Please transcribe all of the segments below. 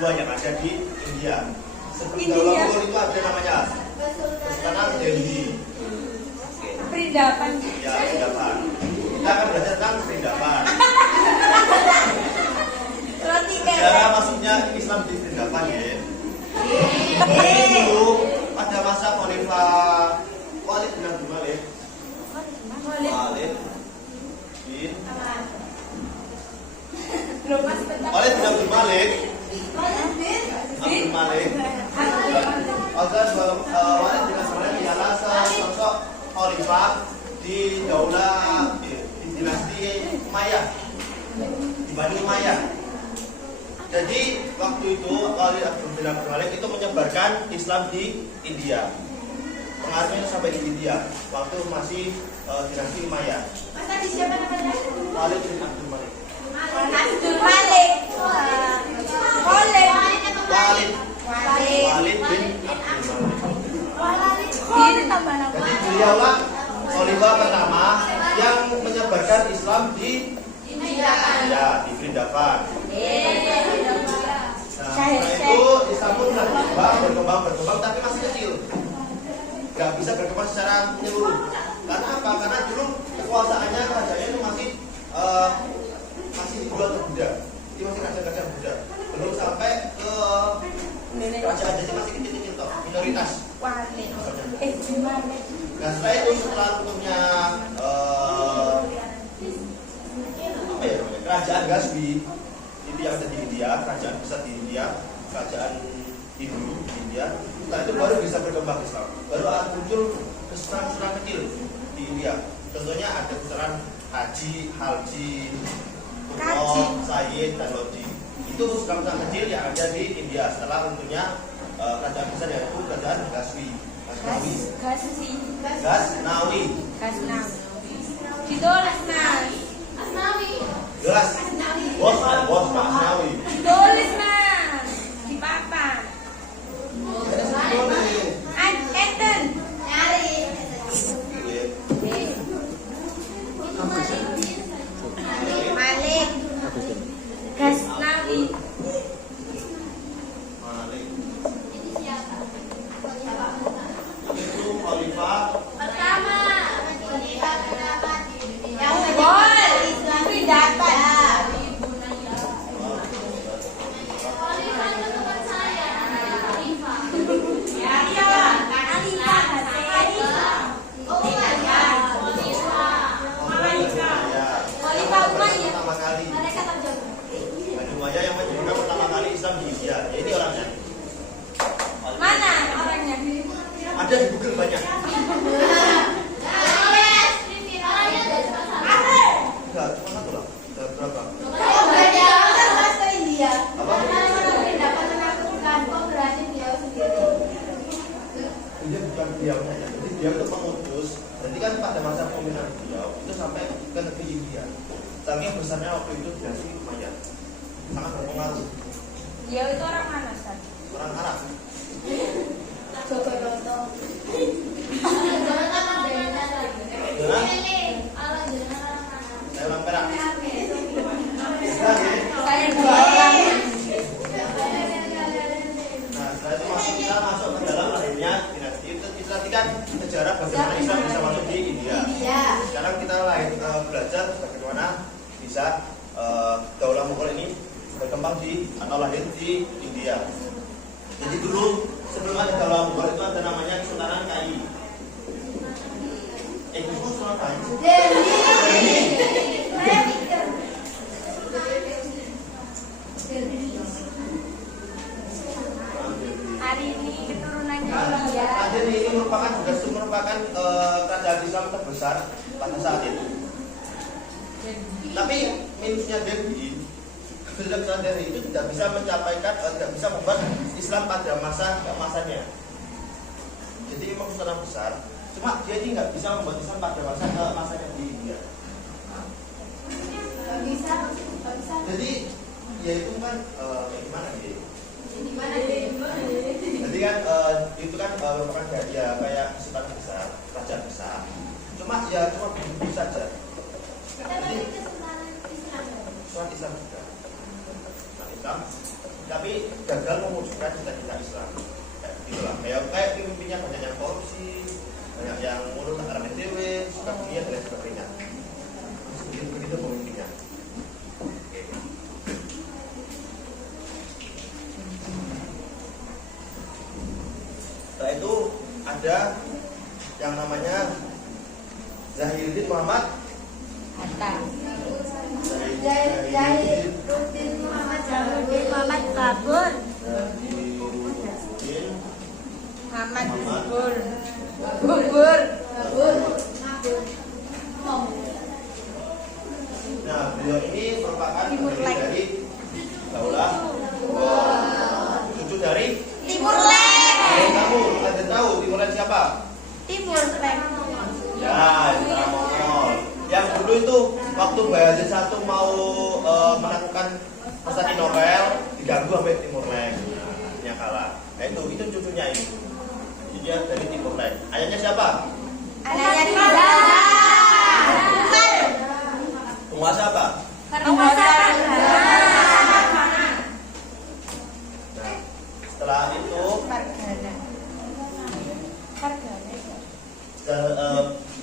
kedua yang ada di India. Sebelum Daulah Mughal itu ada namanya Kesultanan Delhi. Perindapan. Ya, Perindapan. Kita akan belajar tentang Perindapan. Sejarah masuknya Islam di Perindapan ya. Dulu pada masa Khalifah Walid bin Abdul Malik. Walid bin Abdul Malik. Walid bin Abdul Malik ialah sosok khalifah di Daulah di dinasti Umayyah, di Bani Umayyah. Jadi waktu itu Walid bin Abdul Malik itu menyebarkan Islam di India. Pengaruhnya sampai di India waktu masih dinasti Umayyah. Mas tadi siapa namanya? Walid bin Abdul Malik. Abdul Malik. Walid bin Abdul Malik. Jadi beliaulah khalifah pertama yang menyebarkan Islam di India, di Perindapan. Nah, setelah itu Islam pun berkembang, tapi masih kecil. Gak bisa berkembang secara menyeluruh. Karena apa? Karena dulu kekuasaannya, kerajaannya itu masih dijual ke Buddha. Ini masih raja-raja Buddha. Belum sampai ke kerajaan, jadi masih kecil-kecil toh, minoritas. Nah, setelah itu setelah bentuknya kerajaan Ghazvi itu yang ada di India, kerajaan besar di India, kerajaan Hindu di India. Setelah itu baru bisa berkembang Islam. Baru muncul kesusahan kecil di India. Contohnya ada kesusahan Haji, Halji, Tukor, Sayyid, dan Lodi. Itu kesusahan kecil yang ada di India setelah tentunya kerajaan besar yaitu kerajaan Ghazvi. Ghaznawi. Ditulis Mas. Jelas. Bos Ghaznawi. Ditulis Mas. Di papan. Enten. Nyari. Malik. Ghaznawi. Itu khalifah Pertama. Yang Bol. Perindapan. pertama kali. Bani Umayyah yang menyebarkan pertama kali Islam di India. Ya, ini orangnya. Mana orangnya? Ada di Google banyak. Enggak, cuma satu lah. Ada berapa? Apa? Dia bukan beliau saja. Jadi beliau itu mengutus. Berarti kan pada masa pemimpinan beliau itu sampai ke negeri India. Saking besarnya waktu itu dinasti Umayyah. Sangat berpengaruh. Dia itu orang mana, Ustaz? Orang Arab. Saya orang Perak. Saya dua orang. Nah, setelah itu kita masuk ke dalam lahirnya dinasti. Kita nantikan sejarah bagaimana Islam bisa masuk di India. Sekarang kita belajar bagaimana bisa Daulah Mughal ini berkembang atau lahir di India. Jadi dulu sebelum ada Daulah Mughal itu ada namanya Kesultanan KI. Itu Kesultanan KI. Hari ini keturunannya Nah, India. Jadi ini merupakan kerajaan Islam terbesar pada saat itu. Tapi minusnya Delhi, kebetulan Delhi itu tidak bisa tidak bisa membuat Islam pada masanya. Jadi memang Sultan besar, cuma dia ini nggak bisa membuat Islam pada masanya di India. Jadi ya itu kan gimana gitu? Jadi kan itu kan merupakan ya kayak Sultan besar, kerajaan besar. Cuma begitu saja. Jadi Islam juga. Islam tapi gagal mewujudkan cita-cita Islam. Kayak gitulah. Kayak pemimpinnya banyak yang korupsi, banyak yang ngurus takaran dewe, suka dunia dan lain sebagainya. Begitu pemimpinnya. Setelah itu ada yang namanya Zahiruddin Muhammad Hatta. Zahiruddin Muhammad Kabur. Zahiruddin Muhammad Muhammad Gubur. Nah, beliau ini merupakan Timur pendiri Leste. dari Daulah cucu dari Timur Leste. Ada tahu Timur Leste siapa? Timur Leste. Ya, Indra Mongol. Yang dulu itu waktu Bayazid I mau melakukan Konstantinopel diganggu sampai Timur Leste. Yang kalah. Nah itu cucunya ini. Cucunya dari Timur Leste. Ayahnya siapa? Anaknya Riza. Umar. Penguasa apa? Penguasa. Nah, setelah itu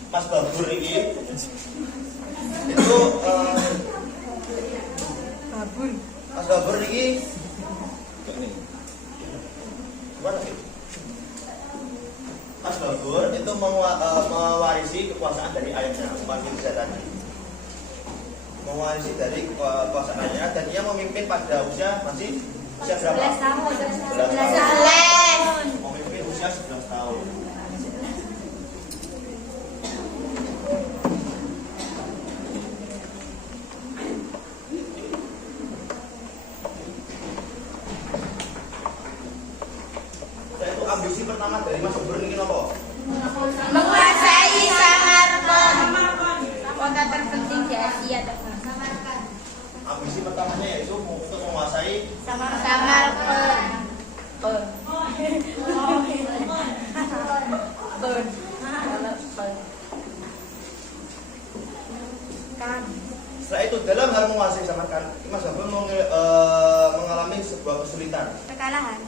Mas Babur ini itu Mas Babur ini gimana sih? Mas Babur itu mewarisi kekuasaan dari ayahnya Umar bin Zaid tadi, mewarisi dari kekuasaan ayahnya, dan ia memimpin pada usia masih usia berapa? 11 tahun. 11 tahun. 11. Memimpin usia 11 tahun. Itu ambisi pertama dari Mas Babur ini apa? Menguasai Samarkand. Kota terpenting di Asia. Ambisi pertamanya yaitu untuk menguasai Samarkand. Setelah itu dalam hal menguasai Samarkand, Mas Babur mengalami sebuah kesulitan, Kekalahan.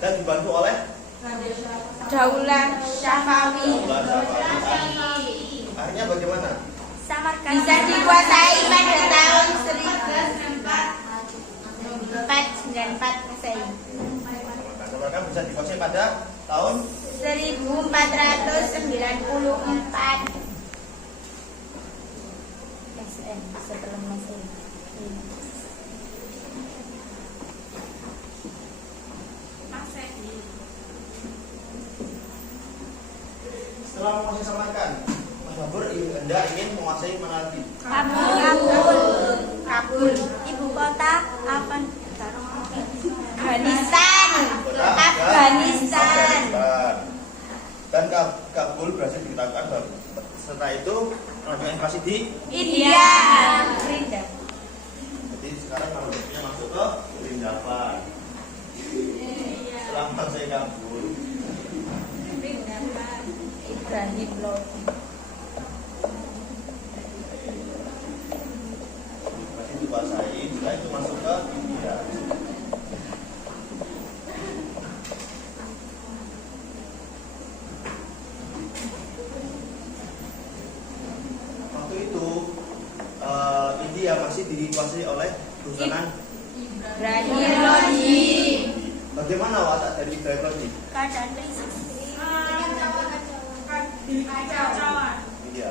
dan dibantu oleh Daulah Syafawi. Daulah Syafawi. Akhirnya bagaimana? Samarkand Bisa dikuasai pada tahun 1494 Masehi. Samarkand bisa dikuasai pada tahun 1494. SN sebelum Masehi. setelah menguasai Samarkand, Mas Babur hendak ingin menguasai mana lagi? Kabul. Ibu kota apa? Afghanistan. Afghanistan. Dan Kabul berhasil diketahui bahwa setelah itu melakukan invasi di India. Rinda. jadi sekarang nama besarnya masuk ke Vrindavan. Setelah menguasai Kabul, Ibrahim Lodi. masih dikuasai, setelah itu masuk ke India. Waktu itu India masih dikuasai oleh Kesultanan. Ibrahim Lodi. Bagaimana watak dari Ibrahim Lodi? Keadaan krisis. India.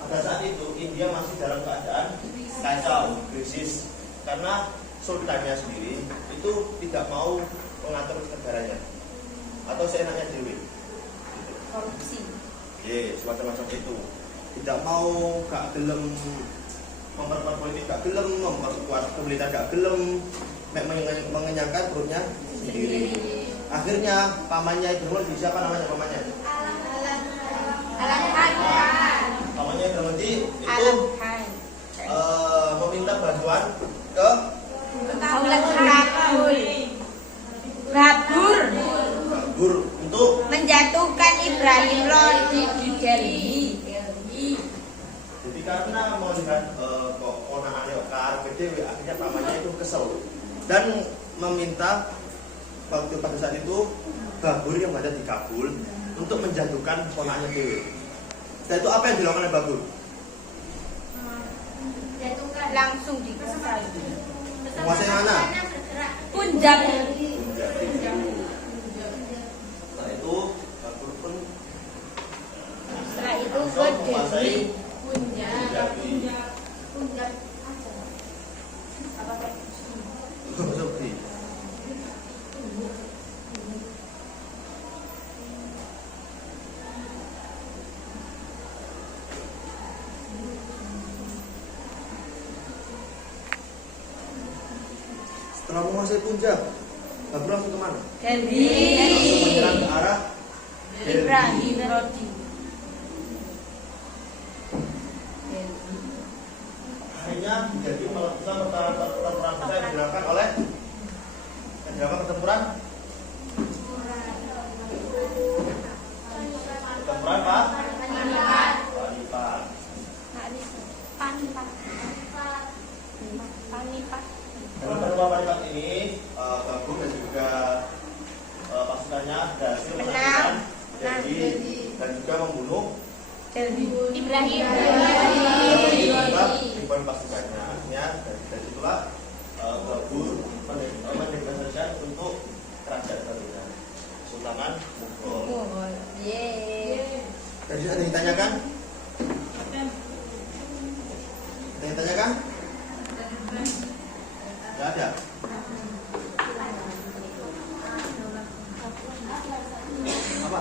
Pada saat itu India masih dalam keadaan kacau, krisis, karena sultannya sendiri itu tidak mau mengatur negaranya atau seenaknya dewi. Korupsi. Semacam itu. Tidak mau, gak gelem memperkuat politik, gak gelem memperkuat pemerintahan, gak gelem mengenyangkan perutnya sendiri. Akhirnya pamannya Ibrahim Lodi, siapa namanya pamannya? Pamannya Ibrahim Lodi itu meminta bantuan ke Babur untuk menjatuhkan Ibrahim Lodi di Delhi. jadi karena melihat kok onaannya karep dewe, akhirnya pamannya itu kesel dan meminta waktu pada saat itu Babur yang ada di Kabul untuk menjatuhkan ponakannya dewe. Dan itu apa yang dilakukan oleh Babur? Langsung dikuasai. Menguasai mana? Punjab. Setelah itu Babur pun Setelah itu ke langsung menguasai Delhi. Punjab. Seperti setelah menguasai Punjab, Babur langsung kemana? Delhi. Langsung menyerang ke arah Ibrahim Lodi. akhirnya jadi melakukan pertempuran besar yang dilakukan oleh pertempuran apa? Panipat. Panipat. Dalam pertempuran Panipat ini Babur dan juga pasukannya berhasil menang dan juga membunuh Ibrahim. ribuan pasukannya. Akhirnya dari situlah Babur mendeklarasikan untuk kerajaan barunya Sultanan Mughal. Jadi ada yang ditanyakan? Ada yang ditanyakan? Tidak ada. Apa?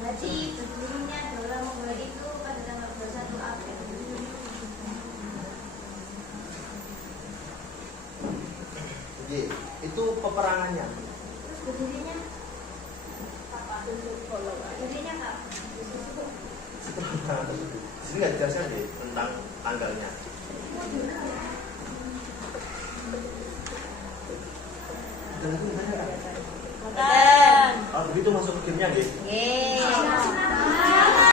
Jadi sebelumnya dalam Mughal itu pada tanggal 21 April. Jadi itu peperangannya. Terus berdirinya apa? Berdirinya apa? Di sini nggak jelaskan deh tentang tanggalnya. Dan itu ditanya kan? Dan Oh begitu masuk ke gamenya deh. Yeay.